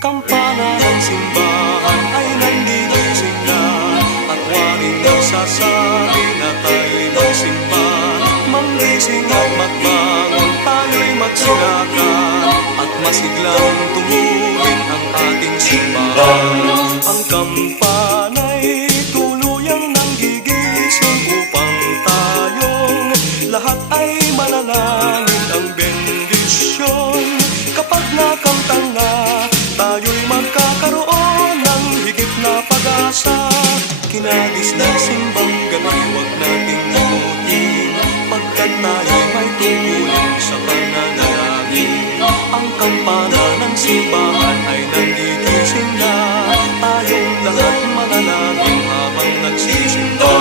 Kampana ng simbahan ay nangigising na, at waring nagsasabi na tayo'y magsimba. Manggising at magbangon, tayo'y magsilakan, at masiglang tumuwin ang ating simbahan. Ang kampana'y tuluyang nanggigising upang tayong lahat ay manalangin ang bendisyon. Kapag nakamtan na, tayo'y magkakaroon ng higit na pag-asa. Kinagis ng simbang gabi, huwag nating limutin, pagkat tayo'y may tungkulin sa pananalangin. Ang kampana ng simbahan ay nangigising na, tayong lahat manalangin habang nagsisimba.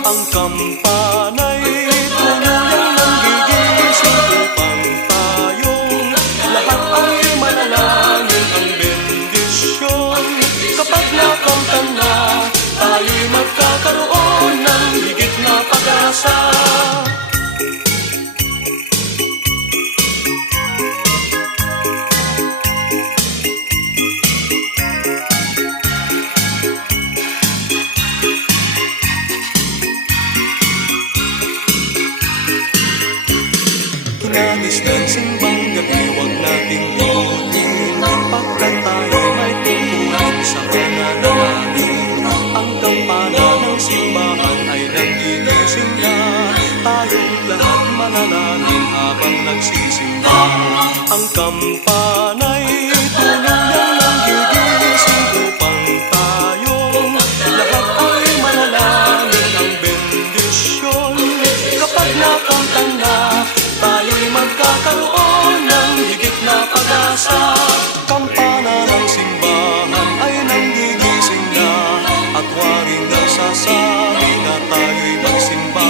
Ang kampana'y tuluyang nanggigising upang tayong lahat ay manalangin ang bendisyon. Kapag nakamtan na, tayo'y magkakaroon ng higit na pag-asa. Kinagis ng simbang gabi, huwag nating limutin, pagkat tayo'y may tungkulin sa pananalangin. Ang kampana ng simbahan ay nangigising na, tayong lahat manalangin habang nagsisimba. Ang kampana'y tuluyang nanggigising upang tayong lahat ay manalangin ang bendisyon. Kapag nakamtan na, tayo'y magkakaroon ng higit na pag-asa. Kampana ng simbahan ay nanggigising na, at waring nagsasabi na tayo'y magsimba.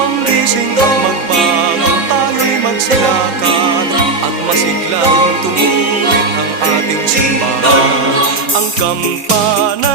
Manggising at magbangon, tayo'y magsilakan, at masiglang tumuwid ang ating simbahan. Ang kampana